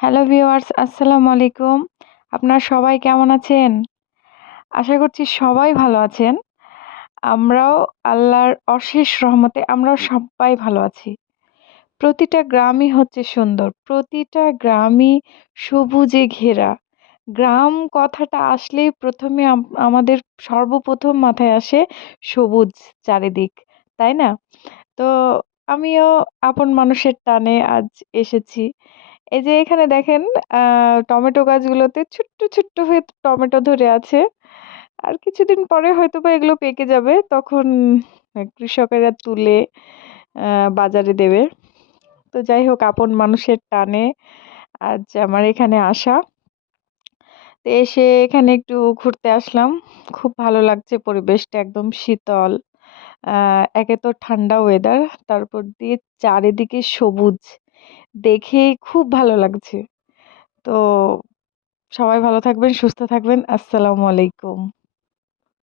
Hello viewers, আসসালামু আলাইকুম। আপনারা সবাই কেমন আছেন? আশা করছি সবাই ভালো আছেন। আমরাও আল্লাহর অশেষ রহমতে আমরাও সব্বাই ভালো আছি। প্রতিটা গ্রামই হচ্ছে সুন্দর। প্রতিটা গ্রামই সবুজে ঘেরা। গ্রাম কথাটা আসলেই ১ম এ আমাদের সর্বপ্রথম মাথায় আসে সবুজ চারিদিক, তাই না? তো আমিও আপন মানুষের টানে আজ এসেছি। এই যে এখানে দেখেন আ টমেটো গাছগুলোতে ছোট্ট হয়ে টমেটো ধরে আছে। আর কিছুদিন পরে হয়তোবা এগুলো পেকে যাবে। তখন কৃষকেরা তুলে আ বাজারে দেবে। তো যাই হোক আপন মানুষের টানে আজ আমার এখানে আসা। তো এসে এখানে একটু ঘুরতে আসলাম। খুব ভালো লাগছে পরিবেশটা একদম শীতল। আ একে তো ঠান্ডা ওয়েদার, তারপর দিয়ে চারিদিকে সবুজ। দেখেই খুব ভালো লাগছে। তো সবাই ভালো থাকবেন, সুস্থ থাকবেন। আসসালামু আলাইকুম।